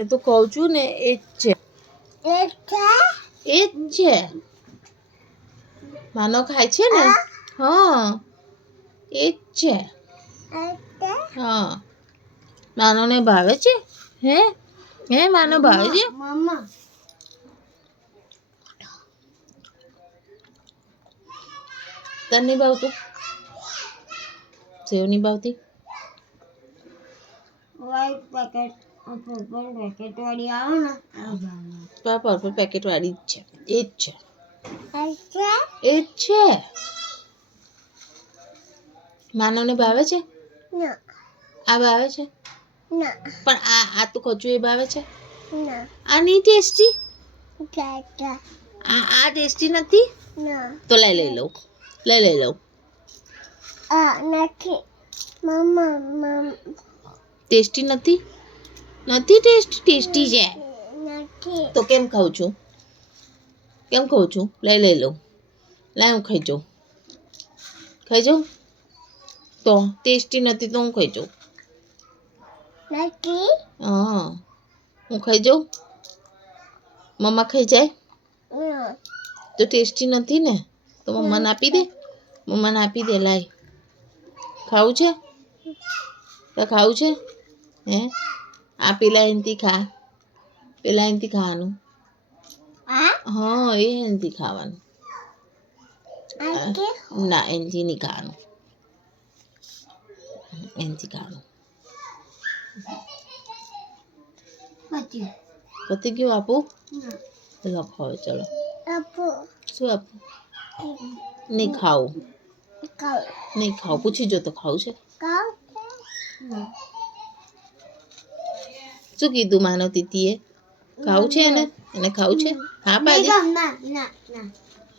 એ તો કહું છું ને એ જ છે એ જ છે માનો ખાય છે ને હા એ જ છે હા માનોને ભાવે છે હે હે માનો ભાવે છે તને નહીં ભાવતું સેવ નહીં ભાવતી પેકેટ વાળી આવે ને પર્પલ પેકેટ વાળી જ છે એ જ છે એ જ છે માનવને ભાવે છે આ ભાવે છે પણ આ તો કચું એ ભાવે છે આ નહીં ટેસ્ટી આ ટેસ્ટી નથી તો લઈ લઉં ટેસ્ટી નથી ટેસ્ટી છે તો કેમ ખાઉં છું લઈ લઉં લાય હું ખાઈ જાઉં તો ટેસ્ટી નથી તો હું ખાઈ જાઉં હા હું ખાઈ જાઉં મમ્મા ખાઈ જાય તો ટેસ્ટી નથી ને તો મમ્માને આપી દે લાય ખાવું છે હે આ પેલા એનથી ખાવાનું હા એ એનથી ખાવાનું ના એનથી નહીં ખાવાનું પતી ગયું આપું લખો હવે ચલો શું આપું નહીં ખાવું પૂછી જો તો ખાવું છે શું કીધું માનવ તીતીએ ખાવું છે એને ખાવું છે હા પાડે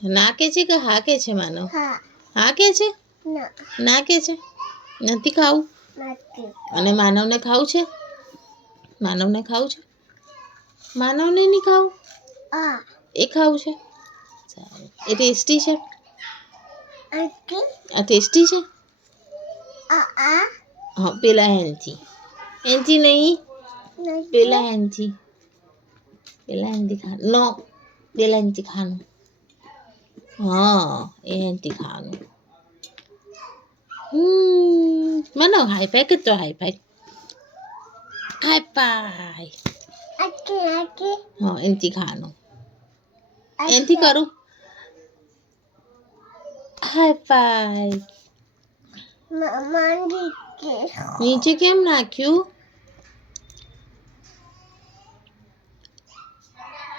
ના કે છે કે હા કે છે માનવ હા કે છે ના કે છે નથી ખાવું અને માનવને ખાવું છે માનવને નહીં ખાવું એ ખાવું છે સારું એ ટેસ્ટી છે આ ટેસ્ટી છે હા પેલા એનથી નહીં પેલા એનથી ખાવાનું નો પેલા એનથી ખાવાનું હા એ એનથી ખાવાનું મને હાઈ ફાઈ કે તો હાઈ ફાઈ હા એનથી ખાવાનું એનથી કરું હાઈ ફાઈ નીચે કેમ નાખ્યું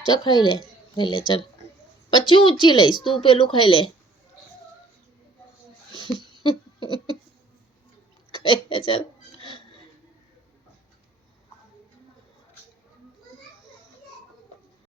ચાલ ખાઈ લે ચાલ પછી ઊંચી લઈશ તું પેલું ખાઈ લે